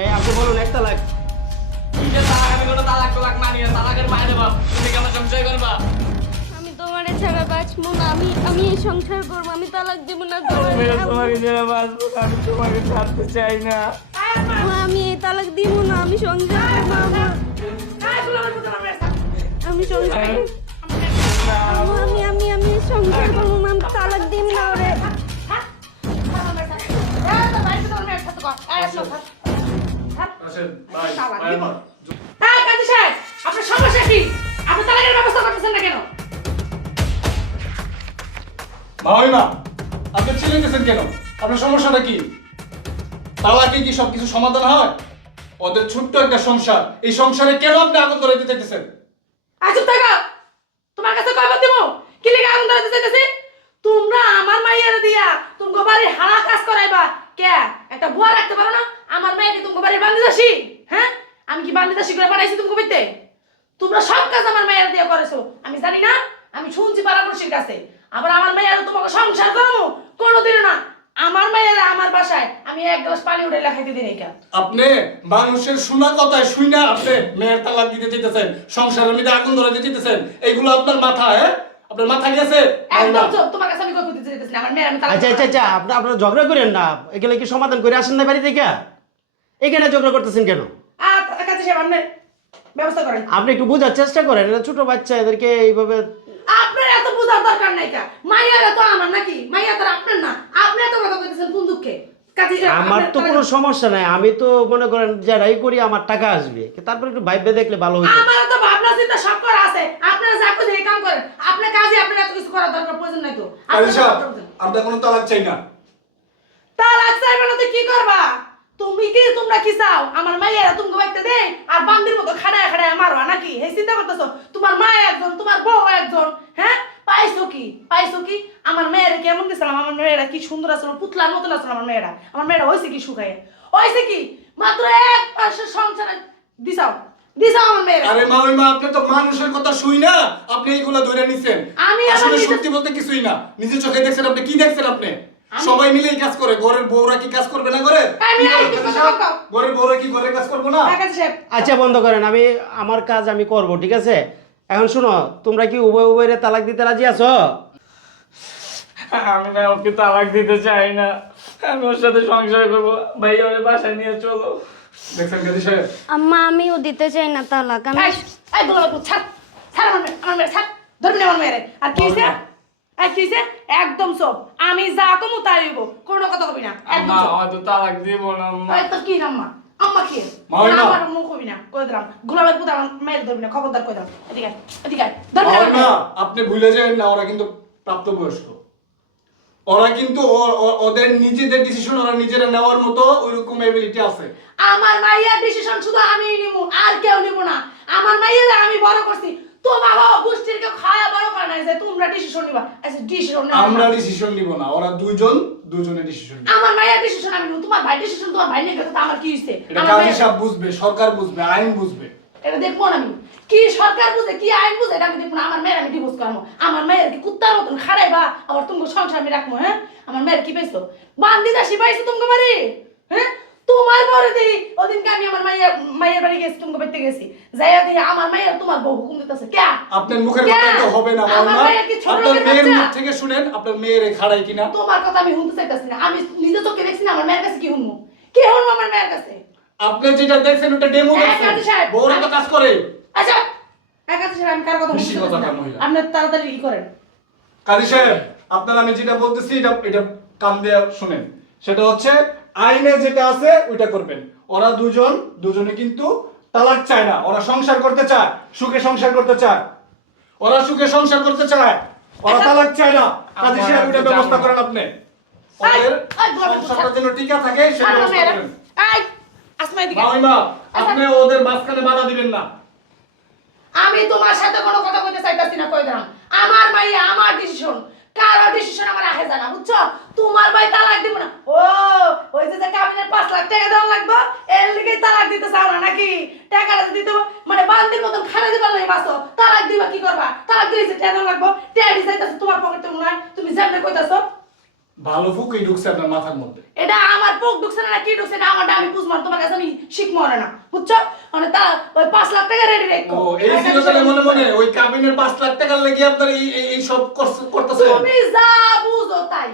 এই আপনি বলুন এক তালাক। যে তালাক আমি কোনো তালাক তোলাক মানি না, তালাকের মায় দেবা, তুমি কেমন সংশয় করবা? আমি তোমারে ছাড়া বাঁচবো না, আমি এই সংসার করবো, আমি তালাক দেব না তোমারে। তোমাকে যারা বাঁচবো না, আমি তোমাকে ছাড়তে চাই না। আমি এই তালাক দিব না, আমি সংসার করবো। আমি সংসার আমি সংসার করবো, আমি তালাক দিব না ওরে। আপনার সমস্যা কি? আপনি তালাকের ব্যবস্থা করতেছেন না কেন? মামিমা, আপনি চিল্লাইতেছেন কেন? আপনার সমস্যাটা কি? তালাকে কি সবকিছু সমাধান হয়? ওদের ছোট্ট একটা সংসার, এই সংসারে কেন আপনি আগুন ধরাইতে চাইতেছেন? চুপ থাকো। তোমার কাছে কয়বার দিব? কি লিখে আগুন ধরাতে চাইতেছি? তোমরা আমার মাইয়ারে দিয়া তুমি বাড়ি হারা কাজ করাইবা কে? একটা বুয়া রাখতে পারো না? আমার মাইয়াকে তুমি বাড়ি বান্ধি দাসি? হ্যাঁ, আমি কি বান্ধি দাসি করে বানাইছি তুমি কইতে? তোমরা সব কাজ আমার মাইয়ার দিয়া করেছো, আমি জানি না? আমি শুনছি পাড়াপড়শির কাছে। আবার আমার মাইয়ারে তোমাকে সংসার করাবো? কোনোদিনও না। আমার মাইয়ারে আমার বাসায় আমি এক গ্লাস পানি উঠে লাগাইতে দিই নাই কেন? আপনি মানুষের শোনা কথায় শুইনা আপনি মেয়ের তালাক দিতে চাইতেছেন, সংসারের মধ্যে আগুন ধরাইতে চাইতেছেন। এইগুলো আপনার মাথা, হ্যাঁ? আপনার মাথা গেছে? একদম চুপ। তোমার কাছে আমি কই কইতে চাইতেছি না, আমার মেয়ের আমি তালাক আচ্ছা আচ্ছা আচ্ছা, আপনারা ঝগড়া করেন না, এগুলো কি সমাধান করে আসেন না বাড়ি থেকে? এখানে ঝগড়া করতেছেন কেন? কাছে সে আপনি ব্যবস্থা করেন। আপনি একটু বোঝার চেষ্টা করেন, এরা ছোট বাচ্চা, এদেরকে এইভাবে। আপনার এত বোঝার দরকার নাই কা। মাইয়ারা তো আমার নাকি? মাইয়া তো আপনার না। আপনি এত কথা কইতেছেন কোন দুঃখে? কাজী আমার তো কোনো সমস্যা নাই, আমি তো মনে করেন যারাই করি আমার টাকা আসবে, তারপর একটু ভাইবে দেখলে ভালো হতো। আমার তো ভাবনা চিন্তা সব করা আছে। আপনারা যা খুশি এই কাম করেন। আপনার কাজে আপনার এত কিছু করার দরকার প্রয়োজন নাই তো। আলিশা, আমরা কোনো তালাক চাই না। তালাক চাইবে না তো কি করবা? তোমরা কি চাও? আমার মাইয়ারা তুমি বাইতে দে আর বান্দির মতো খাড়ায় খাড়ায় মারবা নাকি? এই চিন্তা করতেছো? তোমার মা একজন, তোমার বউ একজন, হ্যাঁ? পাইছো কি? আমার মেয়েরা কেমন দিছিলাম? আমার মেয়েরা কি সুন্দর আছে, পুতলার মতন আছে আমার মেয়েরা। আমার মেয়েরা হইছে কি সুখায়? হইছে কি? মাত্র এক মাসের সংসারে দিছাও আমার মেয়েরা। আরে মামিমা, আপনি তো মানুষের কথা শুই না, আপনি এইগুলা ধরে নিছেন। আমি আসলে সত্যি বলতে কিছুই না। নিজের চোখে দেখছেন, আপনি কি দেখছেন? আপনি সবাই মিলেই কাজ করে। ঘরের বউরা কি কাজ করবে না? ঘরের বউরা কি ঘরের কাজ করবো না? আচ্ছা বন্ধ করেন, আমি আমার কাজ আমি করব, ঠিক আছে? এখন শুনো, তোমরা কি উভয় উভয়ের তালাক দিতে রাজি আছো? আমি না ওকে তালাক দিতে চাই না, আমি ওর সাথে সংসার করবো। ভাই ওর বাসায় নিয়ে চলো। দেখছেন কাজী সাহেব? আম্মা আমিও দিতে চাই না তালাক। আমি আমার মেয়ে ছাড়, ধরবি না আমার মেয়েরে। আর কি হইছে? একদম সব আমি যা কমু তাই হইব, কোনো কথা কবি না। একদম আম্মা চুপ। হয়তো তালাক দিব না আম্মা। তোর কি আম্মা? আম্মা কি? মামিমা। আমার মুখ কবি না, কই দিলাম। গোলামের পুত আমার মেয়ের ধরবি না, খবরদার কই দাও। এদিকে ধরবি না আমার মামিমা, মেয়ে। আপনি ভুলে যাবেন না, ওরা কিন্তু প্রাপ্তবয়স্ক। ওরা কিন্তু ওদের নিজেদের ডিসিশন ওরা নিজেরা নেওয়ার মতো ওইরকম এবিলিটি আছে। আমার মাইয়ার ডিসিশন শুধু আমিই নিবো, আর কেউ নিবো না। আমার মাইয়ারে আমি বড় করছি, তোমার বাবা গোষ্ঠীর কেউ খায়া বড় করে নাই যে তোমরা ডিসিশন নিবা। আচ্ছা ডিসিশন আমরা ডিসিশন নিব না, ওরা দুজনে ডিসিশন নিবে। আমার মাইয়ার ডিসিশন আমি নিবো, তোমার ভাই ডিসিশন তোমার ভাই নিয়ে গেছে, তো আমার কি হইছে? এটা আমার কাজী মাইয়া- সাহেব বুঝবে, সরকার বুঝবে, আইন বুঝবে। এটা দেখবো না আমি। কি সরকার বুঝে, কি আইন বুঝে, এটা আমি দেখবো না। আমার মেয়ের আমি ডিভোর্স করবো। আমার মেয়ের কি কুত্তার মতন খাড়াইবা, আবার তুমি সংসার আমি রাখবো? হ্যাঁ, আমার মেয়ের কি পাইছো? বান্দি দাসী পাইছো তুমি বাড়ি? হ্যাঁ, তোমার বড় দিই ওদিনকে আমি আমার মাইয়ের বাড়ি গেছি, তুমি বাড়িতে গেছি, যাইয়া দিয়ে আমার মাইয়া তোমার বউ হুকুম দিতেছে কে? আপনার মুখের কথা তো হবে না আমার মামা। মাইয়া কি ছোট আপনার লোকের মেয়ের বাচ্চা? মুখ থেকে শুনেন, আপনার মেয়ের খাড়াই কিনা। তোমার কথা আমি শুনতে চাইতেছি না। আমি নিজে চোখে দেখছি না, আমার মেয়ের কাছে কি শুনবো? কি শুনবো আমার মেয়ের কাছে? আপনি যেটা দেখছেন ওটা ডেমো হ্যাঁ, দেখছেন। কাজী সাহেব, বউরা তো কাজ করে। আচ্ছা একাতে আমি কার কথা বেশি বলতে কথা চাইতেছি না। কার মহিলা? আপনি তাড়াতাড়ি ই করেন। কাজী সাহেব, আপনার আমি যেটা বলতেছি এটা কান দিয়ে শুনেন। সেটা হচ্ছে আইনে যেটা আছে ওইটা করবেন। ওরা দুজনে কিন্তু তালাক চায় না, ওরা সংসার করতে চায়, সুখে সংসার করতে চায়। ওরা সুখে সংসার করতে চায়, ওরা তালাক চায় না। কাজী সাহেব ওইটা ব্যবস্থা করেন আপনি। ওদের সংসারটা যেন টিকা থাকে সেটা আমার ব্যবস্থা মেয়েরা করেন। এই আসমা এদিকে। মামিমা, আপনি ওদের মাঝখানে বাধা দিবেন না। আমি তোমার সাথে কোনো কথা বলতে চাইতাছি না, কই দিলাম। আমার মাইয়া আমার ডিসিশন, কারো ডিসিশন আমার আহে জানা, বুঝছো? তোমার ভাই তালাক দিব না। ও ওই যে কাবিনের 5 লাখ টাকা দেওয়া লাগবে, এর লিগে তালাক দিতে চাও না নাকি? টাকাটা দিতে মানে বান্দির মতন খানা দিবার নাই বাসো, তালাক দিবা কি করবা? তালাক দিলে যে টাকা লাগবে, টাকা দিতে চাইতাছো তোমার পকেটে মনে হয়, তুমি যেমনে কইতাছো। ভালো ফুকই ঢুকছে আপনার মাথার মধ্যে। এটা আমার পোক ঢুকছে না কি ঢুকছে না আমারটা আমি বুঝবো না, তোমার কাছে আমি শিখবো না, বুঝছো? মানে তা ওই 5 লাখ টাকা রেডি রাখো। ও এই ছিল তাহলে মনে মনে ওই কাবিনের 5 লাখ টাকার লাগি আপনার এই সব করতেছে। তুমি যা বুঝো তাই।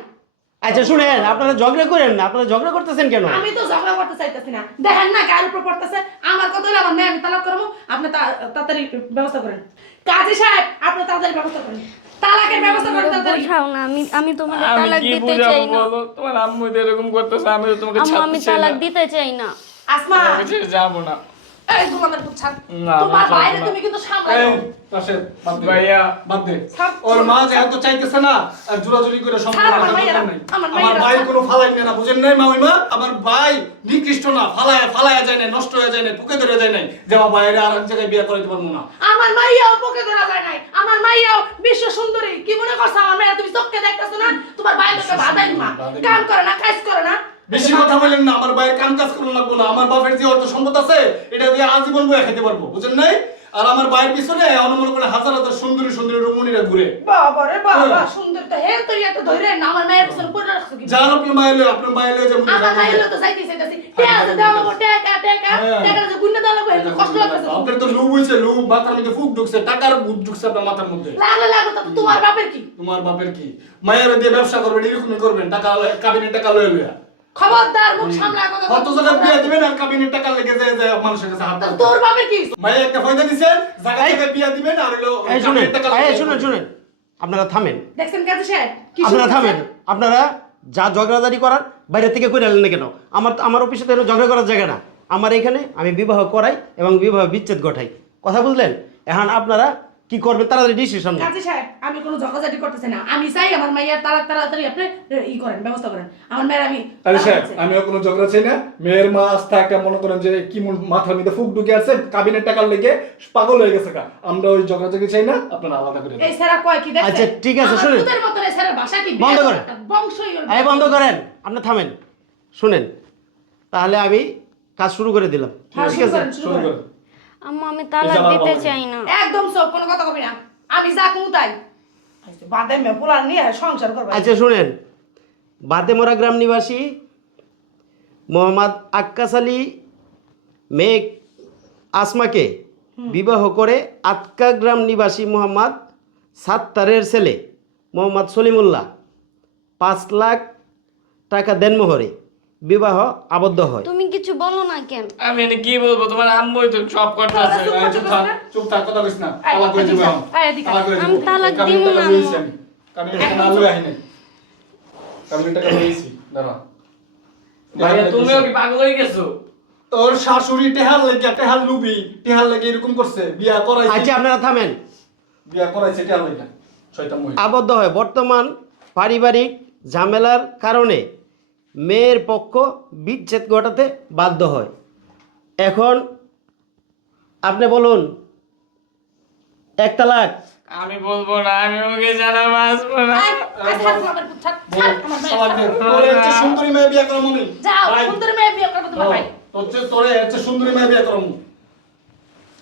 আচ্ছা শুনেন, আপনারা ঝগড়া করেন না, আপনারা ঝগড়া করতেছেন কেন? আমি তো ঝগড়া করতে চাইতেছি না, দেখেন না কার উপর পড়তেছে। আমার কথা হলো আমার মেয়ে আমি তালাক করবো, আপনি তাড়াতাড়ি ব্যবস্থা করেন। কাজী সাহেব আপনি তাড়াতাড়ি ব্যবস্থা করেন, তালাকের ব্যবস্থা করেন তাড়াতাড়ি। বোঝাও না, আমি তোমাকে আমি তালাক কি দিতে বুঝাবো চাই না। বলো? তোমার আম্মু তো এরকম করতেছে, আমি তো তোমাকে আম্মু আমি ছাড়তে চাই তালাক না। দিতে চাই না। আসমা তোমাকে ছেড়ে যাবো না। এই গোলামের পুত ছাড়, না, তোমার আমি বাইরে ছাড়বো না। তুমি কিন্তু সামলাই এই নাও। রাশেদ বাদ দে ভাইয়া বাদ দে। ছাড়। ওর মা যেহেতু চাইতেছে না আর জোরাজুরি করে সম্পর্ক ছাড় আমার রাখার মাইয়ারা, দরকার নেই। আমার আমার মাইয়ারা ভাই ছাড়। কোনো ফালাই না, বুঝেন নাই মামিমা? আমার ভাই নিকৃষ্ট না, ফালায়া যায় না, নষ্ট হয়ে যায় না, পুকে ধরে যায় না, যে আমার বাইরে আর এক জায়গায় বিয়ে করাইতে পারবো না। আমার মাইয়াও পকে ধরা যায় নাই, আমার মাইয়াও বিশ্ব সুন্দরী। কি মনে করছো আমার মেয়ে? তুমি চোখকে দেখতেছো না? তোমার ভাই তোকে বাধাই মা, কাম করে না, কাজ করে না। বেশি কথা বলেন না, আমার ভাইয়ের কাম কাজ করতে লাগবো না। আমার বাপের যে অর্থ সম্পদ আছে এটা দিয়ে আজীবন বয়ে খেতে পারবো, বুঝেন নাই? আর আমার ভাইয়ের পিছনে অনুমান করে হাজার হাজার সুন্দরী সুন্দরী রমণীরা ঘুরে। বাবা রে বাবা, হ্যাঁ। সুন্দর তো হে তুই এত ধরে না আমার মায়ের পিছনে পড়ে রাখছো কি? যান আপনি মাইলে আপনার মাইলে যে আমার মাইলো তো যাইতেছে যাইতেছে। টাকা দাও লাগো, টাকা হ্যাঁ। টাকা যে গুন্না দাও লাগো, এত কষ্ট লাগতেছে। আপনার তো লুব হইছে, লুব মাথার মধ্যে ফুক ঢুকছে, টাকার ভূত ঢুকছে আপনার মাথার মধ্যে। লাগলে লাগো তো তোমার বাপের কি? তোমার বাপের কি? মায়ের দিয়ে ব্যবসা করবেন, এরকমই করবেন, টাকা কাবিনের টাকা লয়ে লইয়া। খবরদার মুখ সামলা কথা কত জায়গা বিয়ে দিবেন আর কাবিনের টাকা লেগে যায় যে মানুষের কাছে হাত পাতবেন। তোর বাপের কি? মায়ের একটা ফায়দা দিছেন, জায়গা থেকে বিয়ে দিবেন আর হলো এই শুনেন, কাবিনের টাকা এই লইয়া শুনেন শুনেন, আপনারা থামেন, দেখছেন কাজী সাহেব কি আপনারা শুনতেছেন? থামেন। আপনারা যা ঝগড়াঝাড়ি করার বাইরে থেকে করে আনলেন না কেন? আমার অফিসে তো ঝগড়া করার জায়গা না। আমার এখানে আমি বিবাহ করাই এবং বিবাহ বিচ্ছেদ ঘটাই, কথা বুঝলেন? এখন আপনারা কি করবেন তাড়াতাড়ি ডিসিশন নেন। কাজী সাহেব আমি কোনো ঝগড়াঝাটি করতেছি না, আমি চাই আমার মাইয়ার তালাক তাড়াতাড়ি আপনি ই করেন, ব্যবস্থা করেন। আমার মেয়ের আমি আরে সাহেব তালাক চাই। আমিও কোনো ঝগড়া চাই না। মেয়ের মা আস্থা একটা মনে করেন যে কি মাথার মধ্যে ফুক ঢুকে আছে, কাবিনের টাকার লেগে পাগল হয়ে গেছে কা। আমরা ওই ঝগড়া ঝগড়ি চাই না, আপনারা আলাদা করে দেন। এই সেরা কয় কি দেখছেন? আচ্ছা, ঠিক আছে, আমার শুনুন। দুধের মতন এই সেরার ভাষা কি? বন্ধ করেন। বংশই হলো। এই বন্ধ করেন, আপনি থামেন, শুনেন। তাহলে আমি কাজ শুরু করে দিলাম, হ্যাঁ, ঠিক শুরু আছে? করেন, শুরু শুরু করেন। করেন। আম্মু আমি তালাক এই যে দিতে আমার চাই না। একদম সব কোনো কথা কবি না, আমি যা কমু তাই। বাদে মে পোলা নিয়ে সংসার করবে। আচ্ছা শুনেন, বাতেমরা গ্রাম নিবাসী মোহাম্মদ আক্কাস আলী মেয়ে আসমাকে বিবাহ করে আতকা গ্রাম নিবাসী মোহাম্মদ সাত্তারের ছেলে মোহাম্মদ সলিমুল্লাহ 5 লাখ টাকা দেনমোহরে বিবাহ আবদ্ধ হয়। তুমি কিছু বলো না কেন? আমি এনে কি বলবো? তোমার আম্মুই তো সব করতেছে। এই চুপ থাক, চুপ থাক, কথা কইস না। এই, তালাক করে দিবো এখন। এই, এদিকে আয়। তালাক করে দিবো। আমি তালাক কাবিনের দিব টাকা না, লইছি আম্মু। আমি। কাবিনের টাকা না লই আহি নাই। কাবিনের টাকা লইছি, দাঁড়া। ভাইয়া তুমিও কি পাগল হয়ে গেছো? তোর শাশুড়ি টেহার লেগে টেহার লুবি, টেহার লেগে এরকম করছে, বিয়া করাইছে। আচ্ছা আপনারা থামেন। বিয়া করাইছে টেহার লেগে। শয়তান মহিলা। আবদ্ধ হয়। বর্তমান পারিবারিক ঝামেলার কারণে মেয়ের পক্ষ বিচ্ছেদ ঘটাতে বাধ্য হয়। এখন আপনি বলুন, 1 তালাক? আমি বলবো না, আমি ওকে জানা বাঁচবো না। এই, এই, ছাড় আমার পুত, ছাড়, ছাড় আমার মেয়ে, তালাক দে। ছাড়। তোর এত সুন্দরী মেয়ে বিয়া করো মনি। যাও ভাই, সুন্দর মেয়ে বিয়ে করবে তোমার ভাই। তোর এত সুন্দরী মেয়ে বিয়া করো।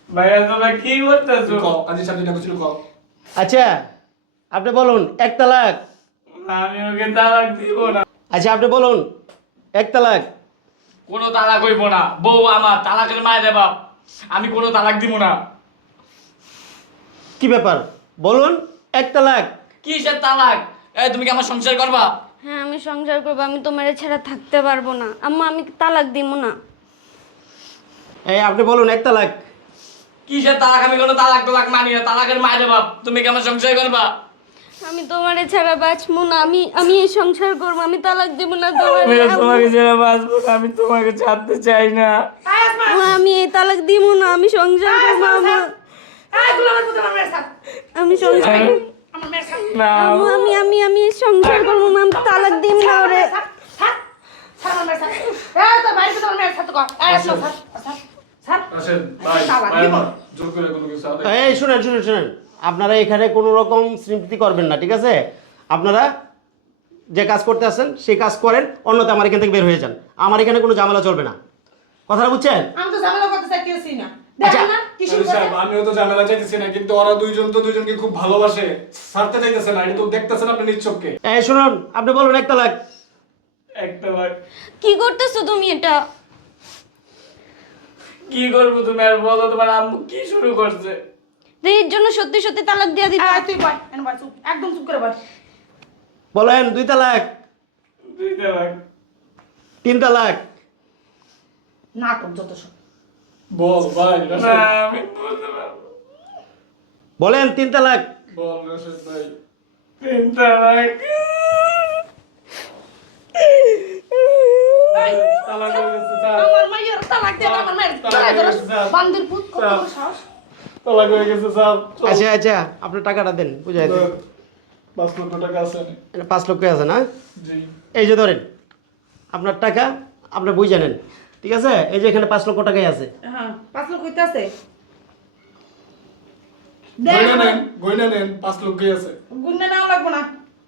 ভাইয়া তোমরা কি করতেছো? কাজী সাহেব যেটা কইছিল কও। আচ্ছা আপনি বলুন, 1 তালাক? আমি ওকে তালাক দিব না। আচ্ছা আপনি বলুন, 1 তালাক? কোনো তালাক হইব না। বউ আমার, তালাকের মায় দেবা। আমি কোনো তালাক দিব না। কি ব্যাপার বলুন, 1 তালাক? কিসের তালাক? এই তুমি কি আমার সংসার করবা? হ্যাঁ আমি সংসার করবো, আমি তোমার ছাড়া থাকতে পারবো না। আম্মু আমি তালাক দিব না। এই আপনি বলুন, 1 তালাক? কিসের তালাক? আমি কোনো তালাক মানি না। তালাকের মায় দেবা। তুমি কি আমার সংসার করবা? আমি তোমার ছাড়া বাঁচবো না। আমি এই সংসার করবো, আমি তালাক দিব না তোমার। তোমাকে ছেড়ে বাঁচবো না। আমি তোমাকে ছাড়তে চাই না। এই, আসমা, আমি এই তালাক দিব না, আমি সংসার এই, করবো। আসমা, আম্মু, ছাড়। এই, গোলামের পুত, আমার মেয়ে ছাড়। আমি সংসার করবো। আমার মেয়ে ছাড়। না আম্মু, আমি এই সংসার করবো না, আমি তালাক দিব না ওরে। ছাড়, ছাড়, ছাড় আমার মেয়ে ছাড়। এই, তোর ভাইয়ের সাথে আমার মেয়ে ছাড় তো কর। এই, আসমা, ছাড়, ছাড়, ছাড়। আসেন ভাই, তালাক ভাই দিব। আমার জোর করে কোনো কিছু আদায়। এই শুনেন শুনেন শুনেন, আপনারা এখানে কোনো রকম স্মৃতি করবেন না, ঠিক আছে? আপনারা যে কাজ করতে আসেন সেই কাজ করেন, অন্যথা আমার এখান থেকে বের হয়ে যান। আমার এখানে কোনো ঝামেলা চলবে না, কথাটা বুঝছেন? আমি তো ঝামেলা করতে চাইতেছি না, দেখেন না কি শুরু আরে সাহেব, করছে? আমিও তো ঝামেলা চাইতেছি না, কিন্তু ওরা দুইজন তো দুইজনকে খুব ভালোবাসে, ছাড়তে চাইতেছে না। এটা তো দেখতেছেন আপনি নিজ চোখে। এই শুনুন, আপনি বলবেন 1 তালাক। একটা লাখ কি করতেছো তুমি এটা? কি করবো তুমি আর বলো, তোমার আম্মু কি শুরু করছে? এর জন্য সত্যি সত্যি তালাক দিয়ে দিতে। তুই বয় এনে বয়, চুপ একদম চুপ করে বয়। বলেন 2 তালাক, 2 লাখ 3 তালাক। নাটক যত সব। বল ভাই না রাশেদ, আমি বলতে পারবো না। বলেন 3 তালাক। বল রাশেদ ভাই। 3 লাখ তালাক হয়ে গেছে স্যার, আমার মাইয়ের তালাক দিয়ে আমার মায়ের গলায় ধরে বান্দির পুত কত বড় সাহস। তালাক হয়ে গেছে স্যার। চল। আচ্ছা আচ্ছা, আপনি টাকাটা দেন, বুঝাই দেন। 5 লক্ষ টাকা আছে। 5 লক্ষ আছে না? জি। এই যে ধরেন আপনার টাকা, আপনি বুঝে নেন, ঠিক আছে? এই যে এখানে 5 লক্ষ টাকাই আছে। হ্যাঁ 5 লক্ষ হইতে আছে। গয়না নেন 5 লক্ষই আছে। গুন্নে নেওয়া লাগবো না।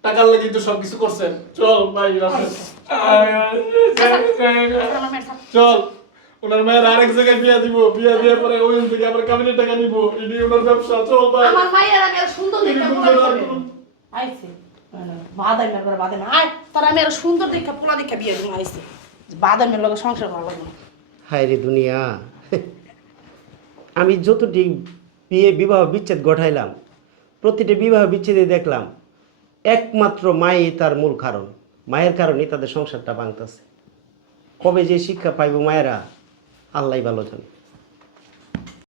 টাকার লাগি তো সবকিছু করছেন। চল ভাই রাশেদ, আমার মায়ের সাথে চল। ওনার মায়ের আরেক জায়গায় বিয়া দিব, বিয়া দিয়ে পরে ওই থেকে আবার কাবিনের টাকা নিব, এটি ওনার ব্যবসা। চল ভাই। আমার মায়ের আমি আর সুন্দর দেখে এরকম পোলা করে আর দিতে কোনো- আইছে বাদামের ঘরে বাদাম আয় তার আমি আর সুন্দর দেখে পোলা দেখে বিয়ে দিব আইছে বাদামের লগে সংসার ভালো লাগবে না। হায় রে দুনিয়া, আমি যতটি বিবাহ বিচ্ছেদ ঘটাইলাম, প্রতিটি বিবাহ বিচ্ছেদে দেখলাম একমাত্র মাই তার মূল কারণ। মায়ের কারণেই তাদের সংসারটা ভাঙতেছে। কবে যে শিক্ষা পাইব মায়েরা, আল্লাহ ভালো জানে।